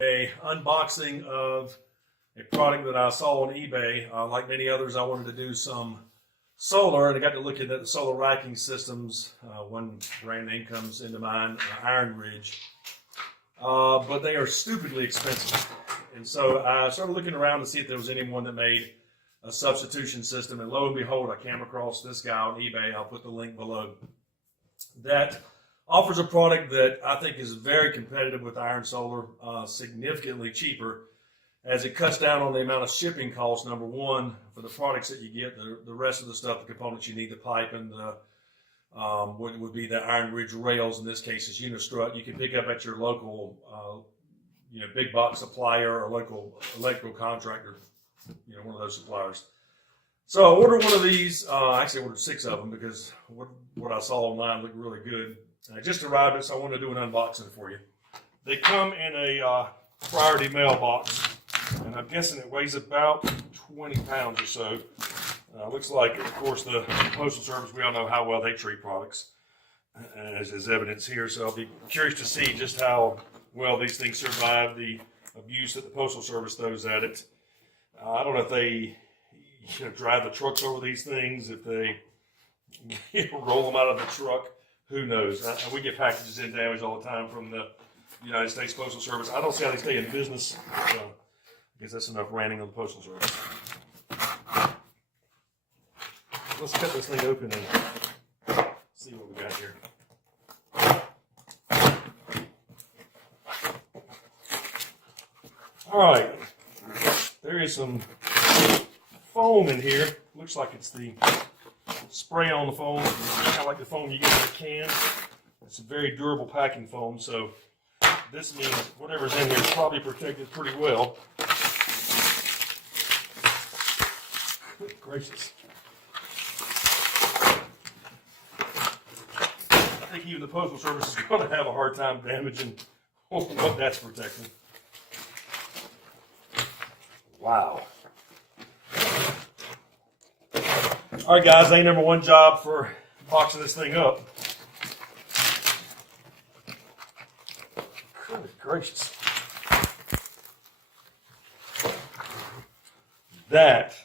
A unboxing of a product that I saw on eBay. Like many others, I wanted to do some solar, and I got to looking at the solar racking systems. One brand name comes into mind, Iron Ridge, but they are stupidly expensive. And so I started looking around to see if there was anyone that made a substitution system, and lo and behold, I came across this guy on eBay. I'll put the link below. That offers a product that I think is very competitive with iron solar, significantly cheaper, as it cuts down on the amount of shipping costs, number one, for the products that you get. The rest of the stuff, the components you need, the pipe and the, what would be the Iron Ridge rails, in this case is unistrut, you can pick up at your local big box supplier or local electrical contractor, one of those suppliers. So I ordered one of these. Actually, I ordered 6 of them because what I saw online looked really good. I just arrived it, so I wanted to do an unboxing for you. They come in a priority mail box, and I'm guessing it weighs about 20 pounds or so. Looks like, of course, the Postal Service, we all know how well they treat products, as is evidence here. So I'll be curious to see just how well these things survive the abuse that the Postal Service throws at it. I don't know if they drive the trucks over these things, if they roll them out of the truck. Who knows? We get packages in damage all the time from the United States Postal Service. I don't see how they stay in business. So I guess that's enough ranting on the Postal Service. Let's cut this thing open and see what we got here. All right. There is some foam in here. Looks like it's the spray on the foam, kind of like the foam you get in a can. It's a very durable packing foam, so this means whatever's in here is probably protected pretty well. Good gracious. I think even the Postal Service is going to have a hard time damaging what that's protecting. Wow. All right, guys, ain't number one job for boxing this thing up. Good gracious. That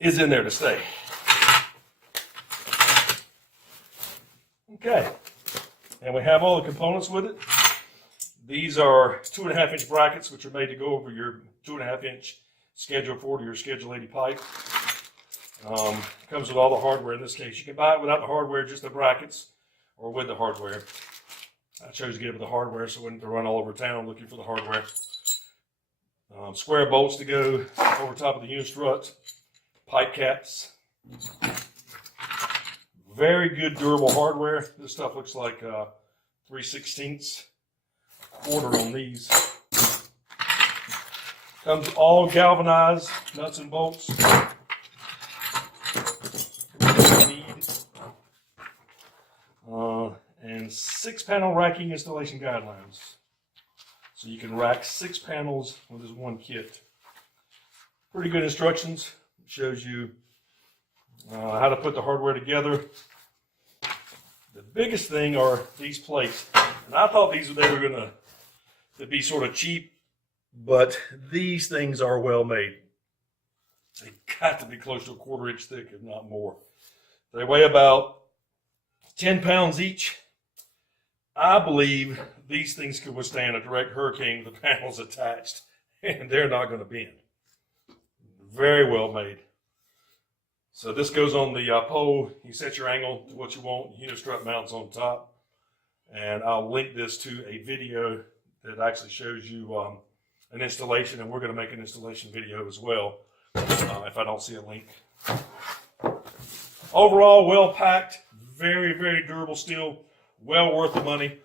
is in there to stay. Okay. And we have all the components with it. These are 2.5-inch brackets, which are made to go over your 2.5-inch Schedule 40 or Schedule 80 pipe. Comes with all the hardware in this case. You can buy it without the hardware, just the brackets, or with the hardware. I chose to get it with the hardware so I wouldn't have to run all over town looking for the hardware. Square bolts to go over top of the unistrut, pipe caps. Very good durable hardware. This stuff looks like 3/16 quarter on these. Comes all galvanized nuts and bolts. And 6-panel racking installation guidelines. So you can rack 6 panels with this one kit. Pretty good instructions. It shows you how to put the hardware together. The biggest thing are these plates. And I thought they were going to be sort of cheap, but these things are well made. They got to be close to a 1/4 inch thick, if not more. They weigh about 10 pounds each. I believe these things could withstand a direct hurricane with the panels attached, and they're not going to bend. Very well made. So this goes on the pole. You set your angle to what you want. Unistrut mounts on top. And I'll link this to a video that actually shows you an installation, and we're going to make an installation video as well if I don't see a link. Overall, well packed, very, very durable steel, well worth the money.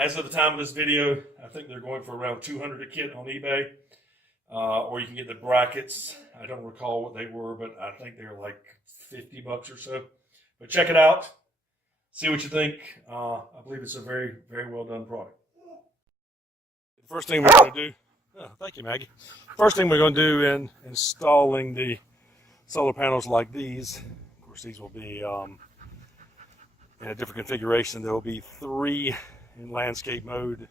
As of the time of this video, I think they're going for around $200 a kit on eBay, or you can get the brackets. I don't recall what they were, but I think they're like $50 or so. But check it out, see what you think. I believe it's a very, very well done product. The first thing we're going to do, thank you, Maggie. First thing we're going to do in installing the solar panels like these, of course, these will be in a different configuration. There will be 3 in landscape mode,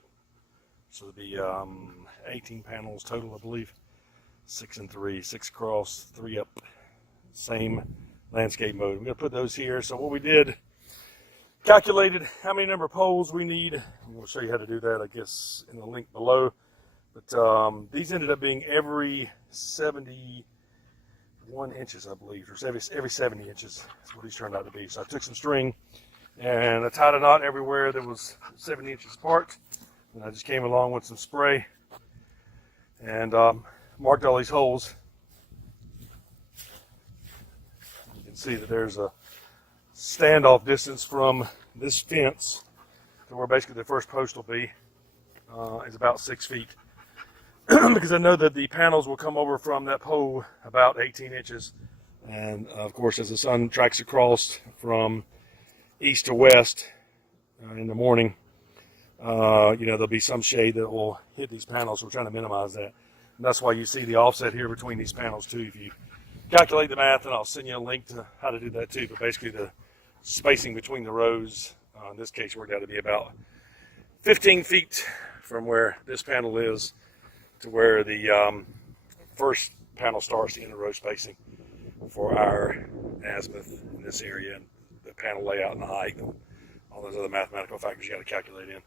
So there'll be 18 panels total, I believe. 6 and 3, 6 across, 3 up. Same landscape mode. We're going to put those here. So what we did, calculated how many number of poles we need. I'm going to show you how to do that, I guess, in the link below. But these ended up being every 71 inches, I believe, or every 70 inches. That's what these turned out to be. So I took some string and I tied a knot everywhere that was 70 inches apart. And I just came along with some spray and marked all these holes. You can see that there's a standoff distance from this fence to where basically the first post will be. Is about 6 feet. Because I know that the panels will come over from that pole about 18 inches. And of course, as the sun tracks across from east to west in the morning, there'll be some shade that will hit these panels. So we're trying to minimize that. And that's why you see the offset here between these panels too. If you calculate the math, and I'll send you a link to how to do that too. But basically the spacing between the rows, in this case, worked out to be about 15 feet from where this panel is to where the first panel starts, the inner row spacing for our azimuth in this area, and the panel layout and the height, and all those other mathematical factors you got to calculate in.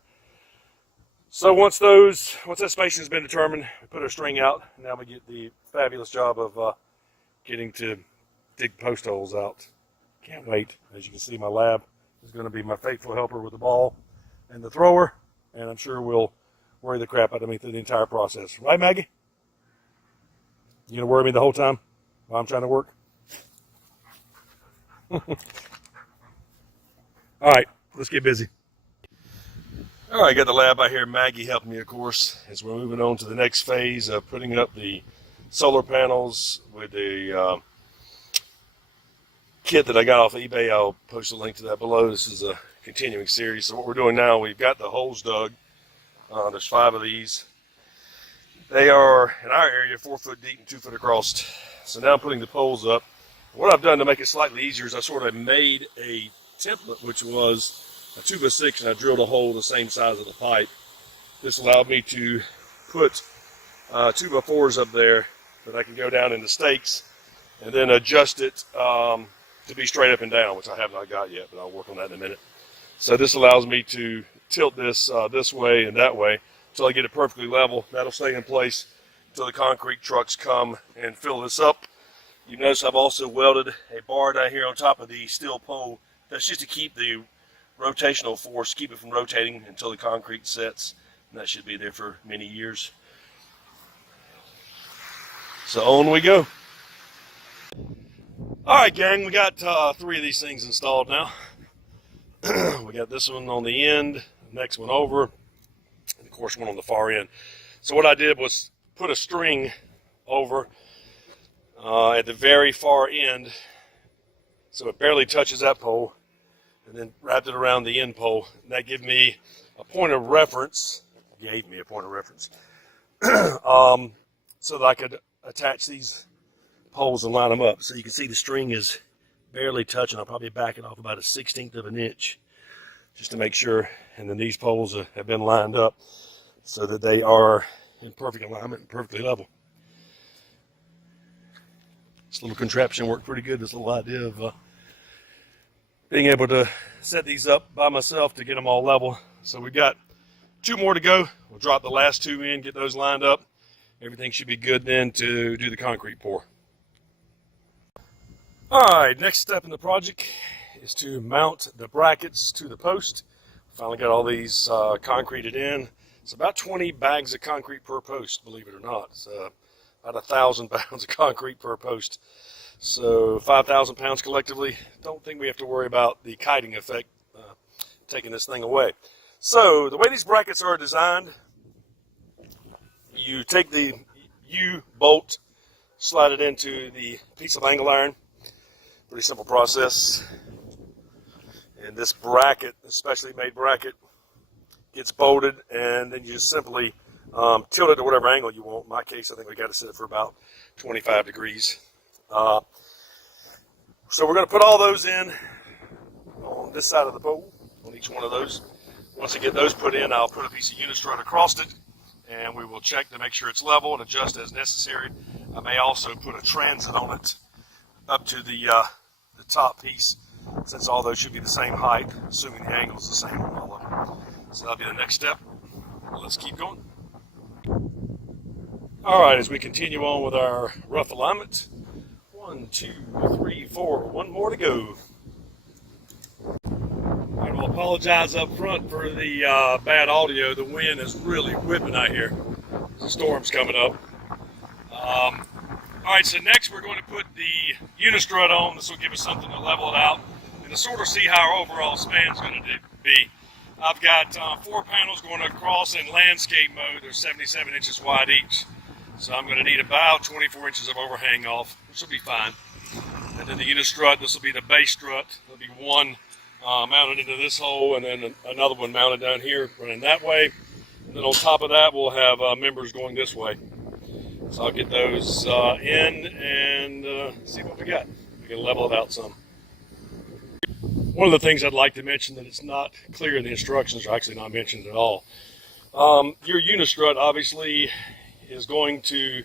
So once that spacing has been determined, we put our string out. Now we get the fabulous job of getting to dig post holes out. Can't wait. As you can see, my lab is going to be my faithful helper with the ball and the thrower, and I'm sure we'll worry the crap out of me through the entire process. Right, Maggie? You gonna worry me the whole time while I'm trying to work? All right, let's get busy. All right, got the lab out here. Maggie helping me, of course, as we're moving on to the next phase of putting up the solar panels with the kit that I got off of eBay. I'll post a link to that below. This is a continuing series. So what we're doing now, we've got the holes dug. There's 5 of these. They are, in our area, 4 foot deep and 2 foot across. So now I'm putting the poles up. What I've done to make it slightly easier is I sort of made a template, which was a 2x6, and I drilled a hole the same size of the pipe. This allowed me to put 2x4s up there that I can go down into stakes and then adjust it to be straight up and down, which I have not got yet, but I'll work on that in a minute. So this allows me to tilt this this way and that way until I get it perfectly level. That'll stay in place until the concrete trucks come and fill this up. You notice I've also welded a bar down here on top of the steel pole. That's just to keep the rotational force, keep it from rotating until the concrete sets. And that should be there for many years. So on we go. All right, gang, we got 3 of these things installed now. We got this one on the end, next one over, and of course one on the far end. So what I did was put a string over at the very far end so it barely touches that pole, and then wrapped it around the end pole. And that gave me a point of reference, so that I could attach these poles and line them up. So you can see the string is barely touching. I'll probably back it off about 1/16 of an inch just to make sure. And then these poles have been lined up so that they are in perfect alignment and perfectly level. This little contraption worked pretty good. This little idea of being able to set these up by myself to get them all level. So we've got 2 more to go. We'll drop the last 2 in, get those lined up. Everything should be good then to do the concrete pour. All right, next step in the project is to mount the brackets to the post. Finally got all these concreted in. It's about 20 bags of concrete per post, believe it or not. It's about 1,000 pounds of concrete per post. So 5,000 pounds collectively. Don't think we have to worry about the kiting effect taking this thing away. So the way these brackets are designed, you take the U-bolt, slide it into the piece of angle iron. Pretty simple process. And this bracket, especially made bracket, gets bolted, and then you just simply tilt it to whatever angle you want. In my case, I think we got to set it for about 25 degrees. So we're going to put all those in on this side of the pole, on each one of those. Once I get those put in, I'll put a piece of unistrut across it, and we will check to make sure it's level and adjust as necessary. I may also put a transit on it up to the top piece, since all those should be the same height, assuming the angle is the same on all of them. So that'll be the next step. Let's keep going. All right, as we continue on with our rough alignment, 1, 2, 3, 4, one more to go. I will apologize up front for the bad audio. The wind is really whipping out here. The storm's coming up. All right, so next we're going to put the unistrut on. This will give us something to level it out and to sort of see how our overall span is going to be. I've got 4 panels going across in landscape mode. They're 77 inches wide each. So I'm going to need about 24 inches of overhang off, which will be fine. And then the unistrut, this will be the base strut. There'll be one mounted into this hole, and then another one mounted down here running that way. And then on top of that, we'll have members going this way. So I'll get those in and see what we got. We can level it out some. One of the things I'd like to mention that it's not clear in the instructions, or actually not mentioned at all. Your unistrut obviously is going to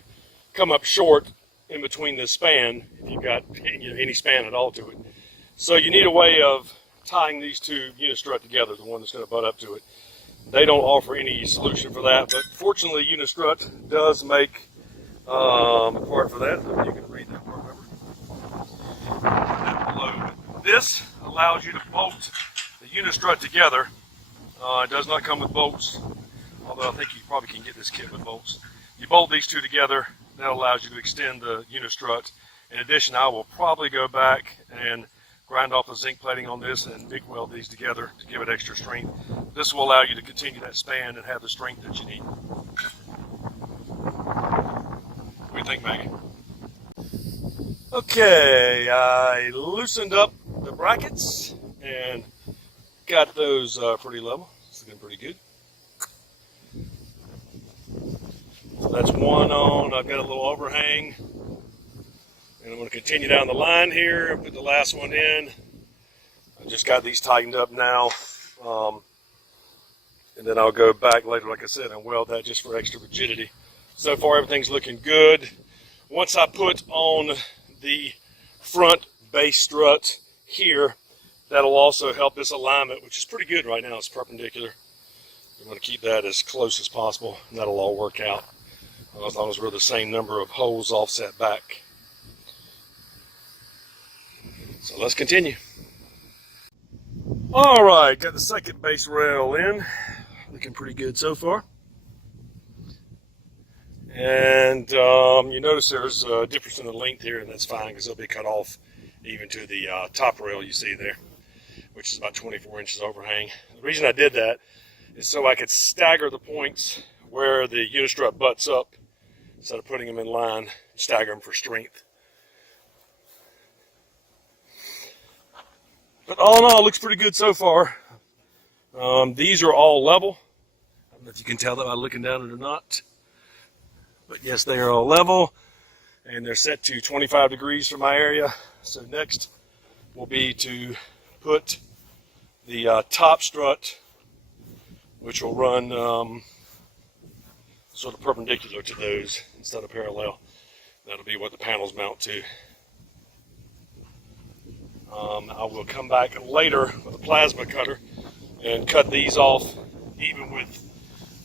come up short in between this span, if you've got any span at all to it. So you need a way of tying these two unistrut together, the one that's going to butt up to it. They don't offer any solution for that, but fortunately unistrut does make a part for that. You can read that part, remember? Below. This allows you to bolt the unistrut together. It does not come with bolts, although I think you probably can get this kit with bolts. You bolt these two together, that allows you to extend the unistrut. In addition, I will probably go back and grind off the zinc plating on this and MIG weld these together to give it extra strength. This will allow you to continue that span and have the strength that you need. What do you think, Maggie? Okay, I loosened up the brackets and got those pretty level. It's looking pretty good. So that's one on. I've got a little overhang, and I'm going to continue down the line here and put the last one in. I just got these tightened up now, and then I'll go back later, like I said, and weld that just for extra rigidity. So far everything's looking good. Once I put on the front base strut here, that'll also help this alignment, which is pretty good right now. It's perpendicular. I'm going to keep that as close as possible, and that'll all work out as long as we're the same number of holes offset back. So let's continue. All right, got the second base rail in. Looking pretty good so far. And you notice there's a difference in the length here, and that's fine because they'll be cut off even to the top rail you see there, which is about 24 inches overhang. The reason I did that is so I could stagger the points where the unistrut butts up instead of putting them in line, stagger them for strength. But all in all, it looks pretty good so far. These are all level. I don't know if you can tell that by looking down it or not. But yes, they are all level, and they're set to 25 degrees for my area. So next will be to put the top strut, which will run sort of perpendicular to those instead of parallel. That'll be what the panels mount to. I will come back later with a plasma cutter and cut these off even with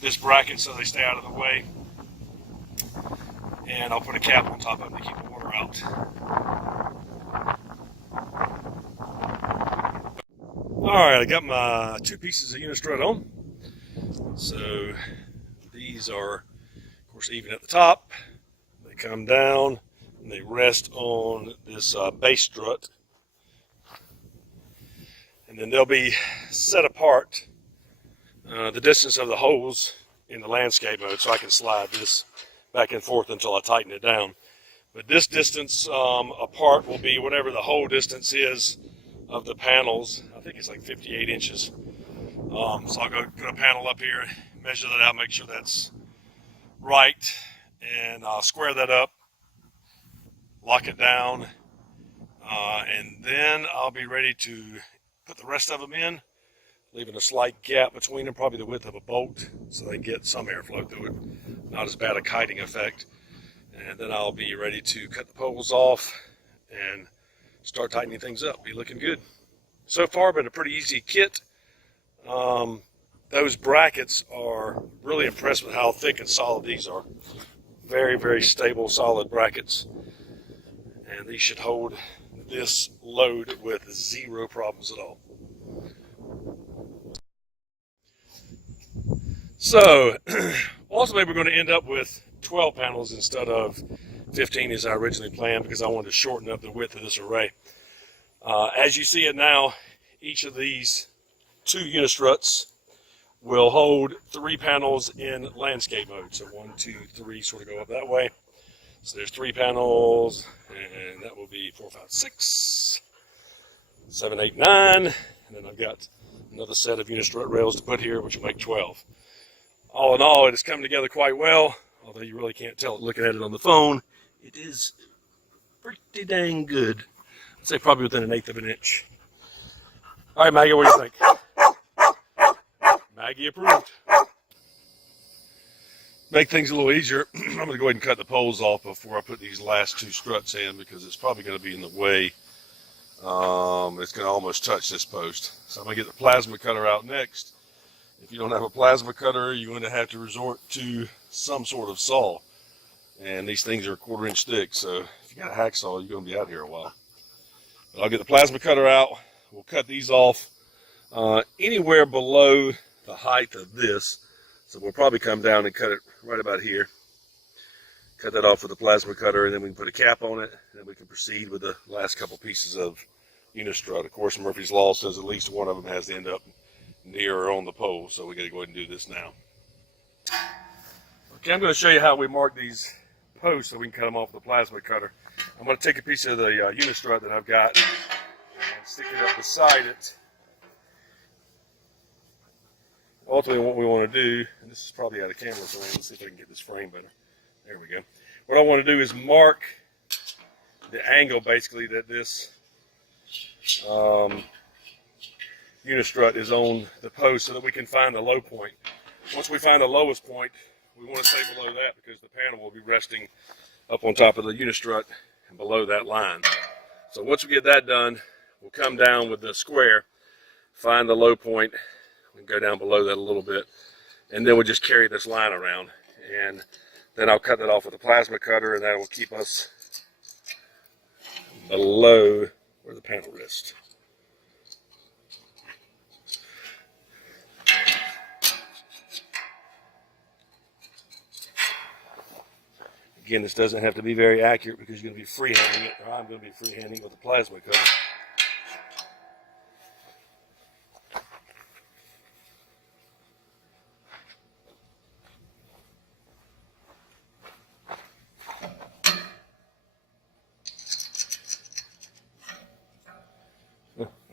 this bracket so they stay out of the way. And I'll put a cap on top of them to keep the water out. Alright, I got my 2 pieces of unistrut on. So these are, of course, even at the top. They come down and they rest on this base strut. And then they'll be set apart the distance of the holes in the landscape mode, so I can slide this back and forth until I tighten it down. But this distance apart will be whatever the hole distance is of the panels. I think it's like 58 inches. So I'll go put a panel up here, measure that out, make sure that's right, and I'll square that up, lock it down, and then I'll be ready to put the rest of them in. leaving a slight gap between them, probably the width of a bolt, so they get some airflow through it. Not as bad a kiting effect. And then I'll be ready to cut the poles off and start tightening things up. Be looking good. So far, been a pretty easy kit. Those brackets are really impressed with how thick and solid these are. Very, very stable, solid brackets. And these should hold this load with zero problems at all. So, ultimately we're going to end up with 12 panels instead of 15 as I originally planned, because I wanted to shorten up the width of this array. As you see it now, each of these 2 unistruts will hold 3 panels in landscape mode. So 1, 2, 3 sort of go up that way. So there's 3 panels, and that will be 4, 5, 6, 7, 8, 9. And then I've got another set of unistrut rails to put here, which will make 12. All in all, it has come together quite well, although you really can't tell it looking at it on the phone. It is pretty dang good. I'd say probably within 1/8 of an inch. All right, Maggie, what do you think? Maggie approved. Make things a little easier, I'm going to go ahead and cut the poles off before I put these last 2 struts in, because it's probably going to be in the way. It's going to almost touch this post. So I'm going to get the plasma cutter out next. If you don't have a plasma cutter, you're going to have to resort to some sort of saw. And these things are 1/4 inch thick, so if you got a hacksaw, you're going to be out here a while. But I'll get the plasma cutter out. We'll cut these off anywhere below the height of this. So we'll probably come down and cut it right about here. Cut that off with the plasma cutter, and then we can put a cap on it, and then we can proceed with the last couple pieces of unistrut. Of course, Murphy's Law says at least one of them has to end up near or on the pole, so we got to go ahead and do this now. Okay, I'm going to show you how we mark these posts so we can cut them off with the plasma cutter. I'm going to take a piece of the unistrut that I've got and stick it up beside it. Ultimately, what we want to do, and this is probably out of camera, so let's see if I can get this frame better. There we go. What I want to do is mark the angle, basically, that this unistrut is on the post, so that we can find the low point. Once we find the lowest point, we want to stay below that, because the panel will be resting up on top of the unistrut and below that line. So once we get that done, we'll come down with the square, find the low point. We can go down below that a little bit, and then we'll just carry this line around, and then I'll cut that off with a plasma cutter, and that will keep us below where the panel rests. Again, this doesn't have to be very accurate, because you're going to be freehanding it, or I'm going to be freehanding it with a plasma cutter.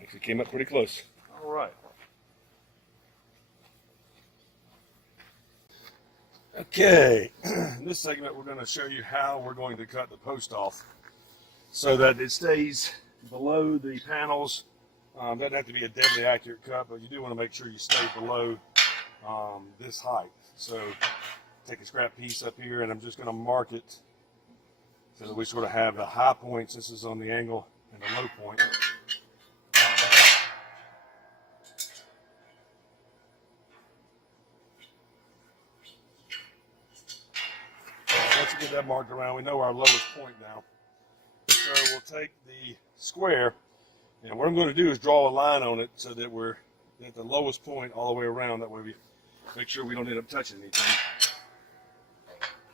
Actually came up pretty close. All right. Okay, in this segment we're going to show you how we're going to cut the post off so that it stays below the panels. Doesn't have to be a deadly accurate cut, but you do want to make sure you stay below this height. So take a scrap piece up here, and I'm just going to mark it so that we sort of have the high points. This is on the angle, and the low point. Once we get that marked around, we know our lowest point now. So we'll take the square, and what I'm going to do is draw a line on it so that we're at the lowest point all the way around. That way we make sure we don't end up touching anything.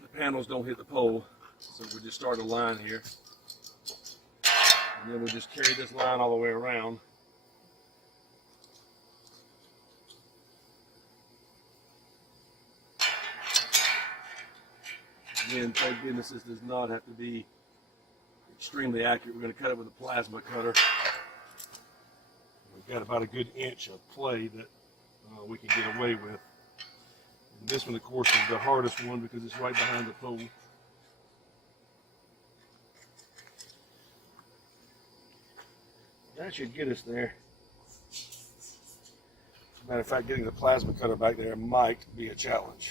The panels don't hit the pole, so we'll just start a line here. And then we'll just carry this line all the way around. Again, thank goodness this does not have to be extremely accurate. We're going to cut it with a plasma cutter. We've got about a good inch of play that we can get away with. And this one, of course, is the hardest one because it's right behind the pole. That should get us there. Matter of fact, getting the plasma cutter back there might be a challenge.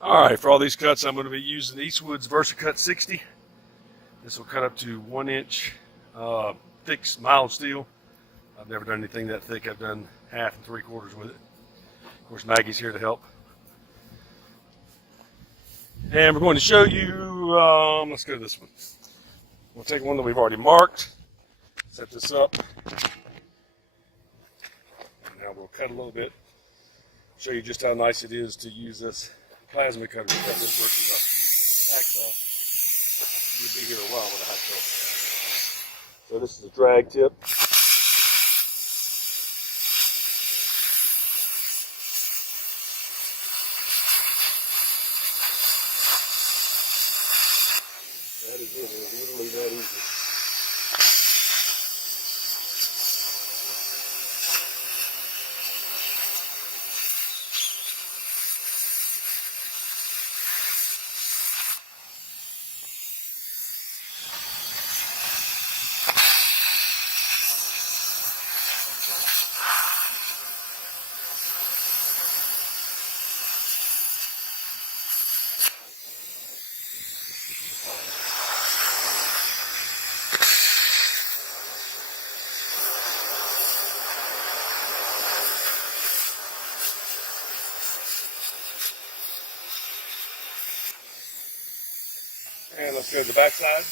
Alright, for all these cuts, I'm going to be using Eastwood's VersaCut 60. This will cut up to 1 inch thick mild steel. I've never done anything that thick. I've done 1/2 and 3/4 with it. Of course, Maggie's here to help. And we're going to show you, let's go to this one. We'll take one that we've already marked, set this up. Now we'll cut a little bit, show you just how nice it is to use this plasma cutter to cut this versus a hacksaw. You'll be here a while with a hacksaw. So this is a drag tip. That is it. It is literally that easy. And let's go to the back side.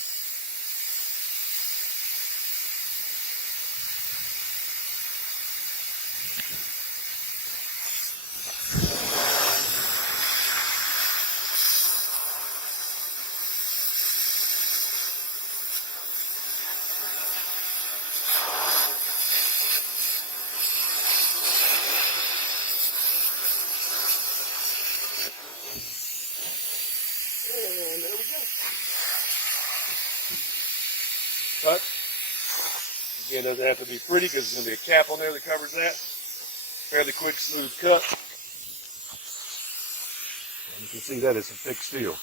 And there we go. Cut. Again, it doesn't have to be pretty because there's going to be a cap on there that covers that. Fairly quick, smooth cut. And you can see that is some thick steel.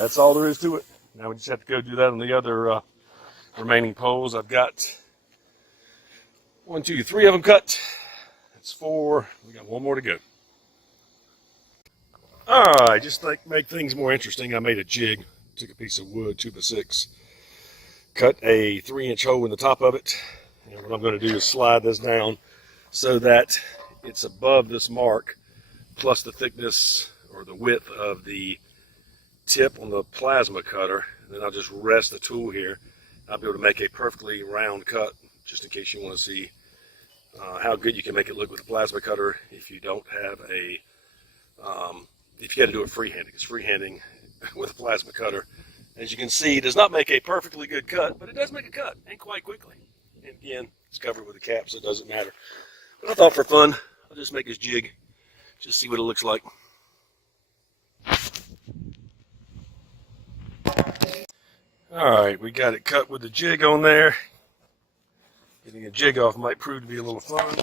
That's all there is to it. Now we just have to go do that on the other remaining poles. I've got 1, 2, 3 of them cut. That's 4. We got 1 more to go. Alright, just to make things more interesting, I made a jig. Took a piece of wood, 2x6, cut a 3-inch hole in the top of it. And what I'm going to do is slide this down so that it's above this mark, plus the thickness or the width of the tip on the plasma cutter. And then I'll just rest the tool here. I'll be able to make a perfectly round cut, just in case you want to see how good you can make it look with a plasma cutter if you don't have a, if you got to do it freehanding. Because freehanding with a plasma cutter, as you can see, does not make a perfectly good cut, but it does make a cut, and quite quickly. And again, it's covered with a cap, so it doesn't matter. But I thought for fun, I'll just make this jig, just see what it looks like. Alright, we got it cut with the jig on there. Getting a jig off might prove to be a little fun.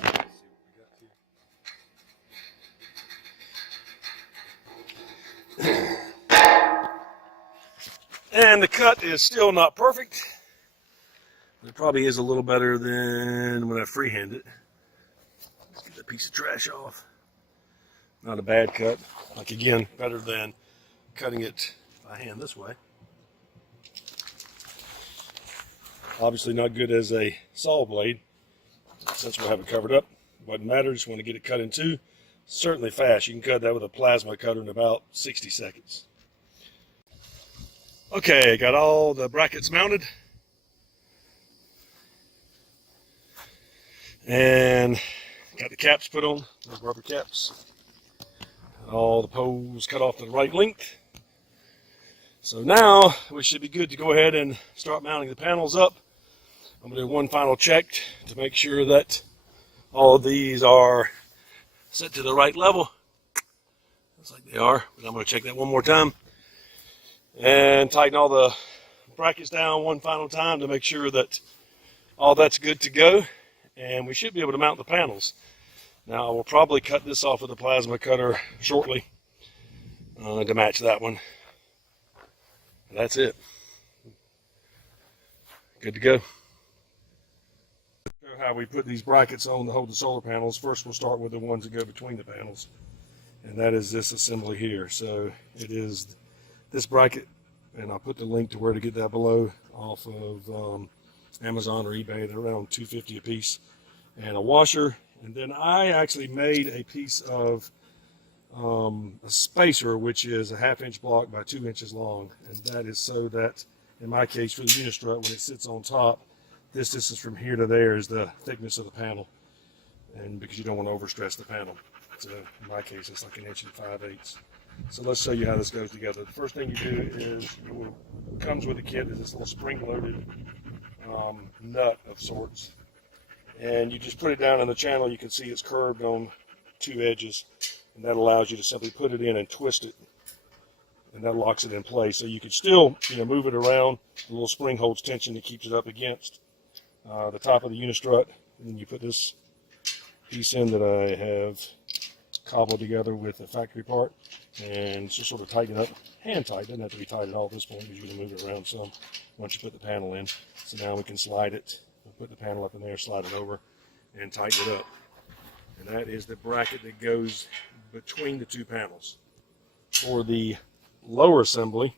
And the cut is still not perfect. It probably is a little better than when I freehand it. Let's get that piece of trash off. Not a bad cut. Like again, better than cutting it by hand this way. Obviously not good as a saw blade, since we'll have it covered up. Doesn't matter, just want to get it cut in 2. Certainly fast. You can cut that with a plasma cutter in about 60 seconds. Okay, got all the brackets mounted. And got the caps put on, those rubber caps. All the poles cut off to the right length. So now we should be good to go ahead and start mounting the panels up. I'm going to do one final check to make sure that all of these are set to the right level. Looks like they are, but I'm going to check that one more time. And tighten all the brackets down one final time to make sure that all that's good to go. And we should be able to mount the panels. Now I will probably cut this off with a plasma cutter shortly to match that one. That's it. Good to go. show how we put these brackets on to hold the solar panels. First, we'll start with the ones that go between the panels, and that is this assembly here. So it is this bracket, and I'll put the link to where to get that below off of Amazon or eBay. They're around $2.50 a piece, and a washer. And then I actually made a piece of a spacer, which is a 1/2 inch block by 2 inches long, and that is so that, in my case, for the unistrut, when it sits on top, this distance from here to there is the thickness of the panel, and because you don't want to overstress the panel. So in my case, it's like 1 5/8 inches. So let's show you how this goes together. The first thing you do is, what comes with the kit is this little spring-loaded nut of sorts, and you just put it down in the channel. You can see it's curved on 2 edges, and that allows you to simply put it in and twist it, and that locks it in place. So you can still, move it around. The little spring holds tension that keeps it up against the top of the unistrut, and then you put this piece in that I have cobbled together with a factory part, and just sort of tighten it up. Hand tight, doesn't have to be tight at all at this point because you can move it around some once you put the panel in. So now we can slide it. We'll put the panel up in there, slide it over, and tighten it up. And that is the bracket that goes between the 2 panels. For the lower assembly,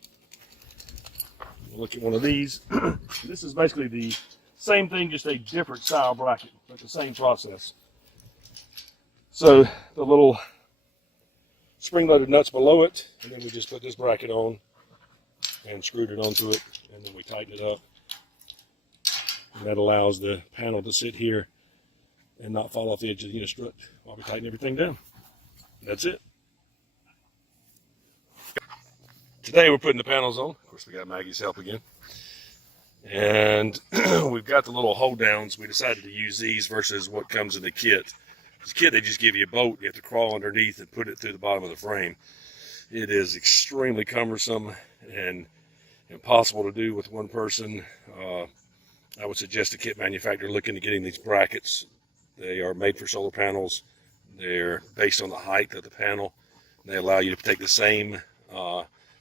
we'll look at one of these. This is basically the same thing, just a different style bracket, but the same process. So the little spring-loaded nuts below it, and then we just put this bracket on and screwed it onto it, and then we tighten it up. And that allows the panel to sit here and not fall off the edge of the unistrut while we tighten everything down. That's it. Today we're putting the panels on. Of course, we got Maggie's help again. And we've got the little hold downs. We decided to use these versus what comes in the kit. This kit, they just give you a bolt. You have to crawl underneath and put it through the bottom of the frame. It is extremely cumbersome and impossible to do with one person. I would suggest a kit manufacturer look into getting these brackets. They are made for solar panels. They're based on the height of the panel. They allow you to take the same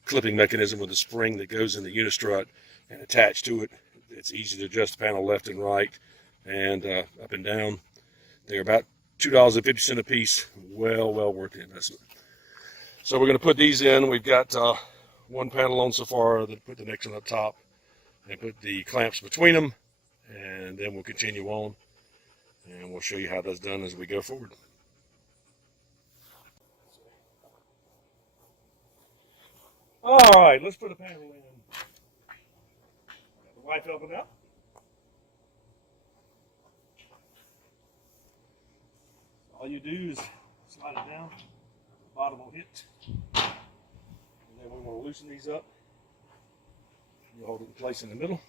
clipping mechanism with the spring that goes in the unistrut and attach to it. It's easy to adjust the panel left and right and up and down. They're about $2.50 a piece. Well worth the investment. So we're going to put these in. We've got one panel on so far, then put the next one up top and put the clamps between them, and then we'll continue on and we'll show you how that's done as we go forward. All right, let's put a panel in. Got the wife helping out. All you do is slide it down, the bottom will hit, and then we want to loosen these up. You hold it in place in the middle.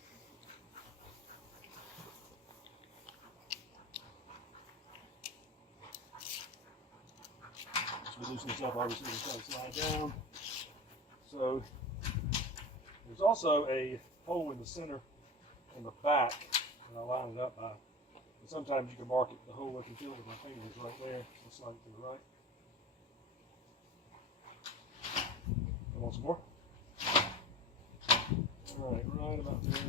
As we loosen this up, obviously we try to slide down. So there's also a hole in the center on the back, and I line it up by. Sometimes you can mark it, the hole I can feel with my fingers right there. So slide it to the right. Come on, some more. All right, right about there.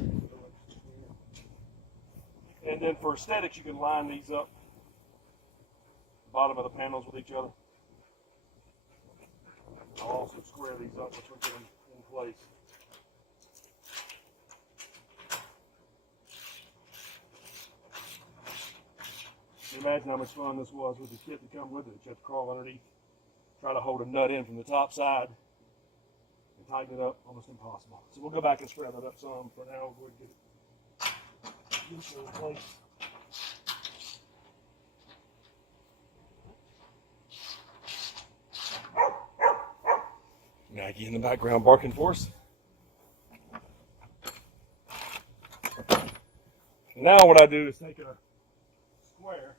And then for aesthetics, you can line these up, the bottom of the panels with each other. I'll also square these up, which will get them in place. Imagine how much fun this was with the kit to come with it. You have to crawl underneath, try to hold a nut in from the top side, and tighten it up. Almost impossible. So we'll go back and spread that up some. For now, we'll go ahead and get it loosely in place. Maggie in the background barking for us. Now what I do is take a square,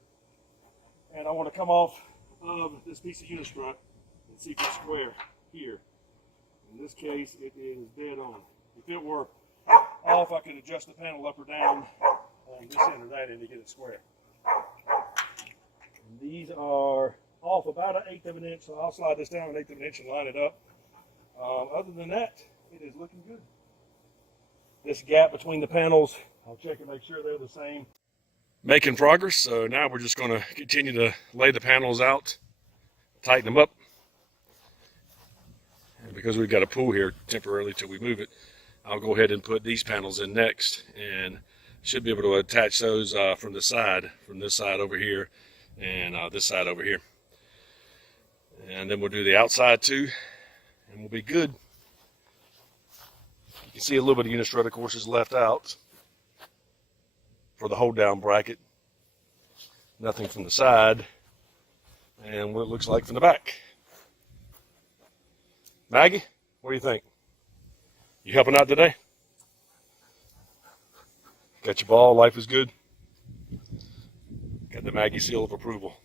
and I want to come off of this piece of unistrut and see if it's square here. In this case, it is dead on. If it were off, I could adjust the panel up or down on this end or that end to get it square. And these are off about 1/8 of an inch, so I'll slide this down 1/8 of an inch and line it up. Other than that, it is looking good. This gap between the panels, I'll check and make sure they're the same. making progress. So now we're just going to continue to lay the panels out, tighten them up. And because we've got a pool here temporarily till we move it, I'll go ahead and put these panels in next, and should be able to attach those from the side, from this side over here, and this side over here. And then we'll do the outside too, and we'll be good. You can see a little bit of unistrut, of course, is left out for the hold down bracket. Nothing from the side, and what it looks like from the back. Maggie, what do you think? You helping out today? Got your ball, life is good? Got the Maggie seal of approval.